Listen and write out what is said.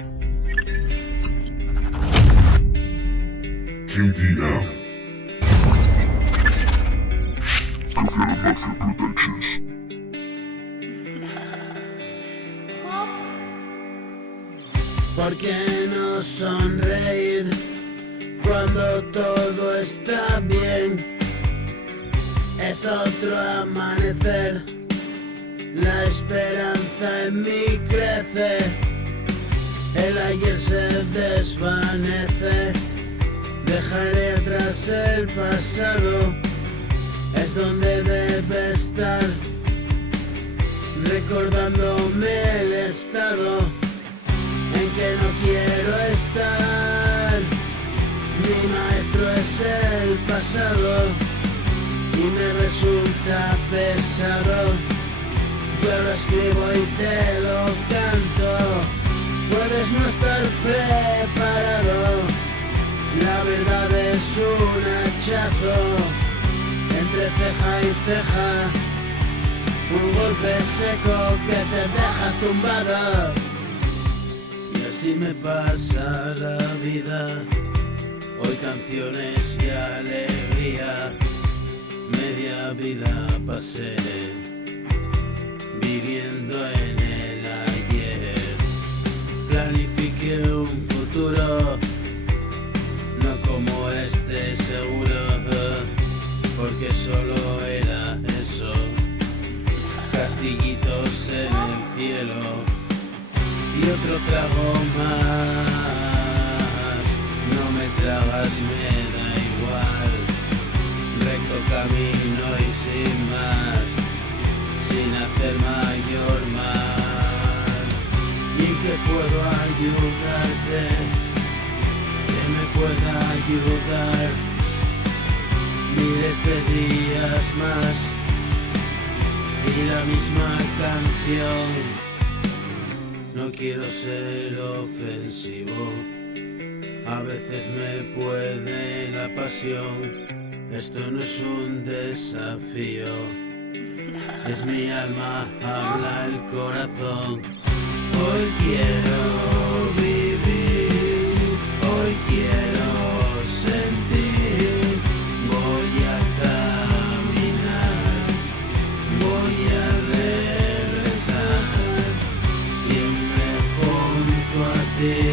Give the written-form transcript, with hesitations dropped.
KDM. Confirm Mafia Productions. ¿Por qué no sonreír cuando todo está bien? Es otro amanecer, la esperanza en mí crece, el ayer se desvanece, dejaré atrás el pasado, es donde debe estar, recordándome el estado en que no quiero estar. Mi maestro es el pasado y me resulta pesado. Yo lo escribo y te lo canto. Puedes no estar preparado. La verdad es un hachazo entre ceja y ceja, un golpe seco que te deja tumbado. Y así me pasa la vida, hoy canciones y alegría, media vida pasé viviendo en el ayer. Planifiqué un futuro, no como este seguro, porque solo era eso, castillitos en el cielo y otro trago más. No me tragas, me da igual, recto camino y sin más, sin hacer mayor mal. ¿Y en qué puedo ayudarte? ¿Qué me pueda ayudar? Miles de días más y la misma canción. No quiero ser ofensivo, a veces me puede la pasión. Esto no es un desafío, es mi alma, habla el corazón. Hoy quiero vivir, hoy quiero sentir. Voy a caminar, voy a regresar, siempre junto a ti.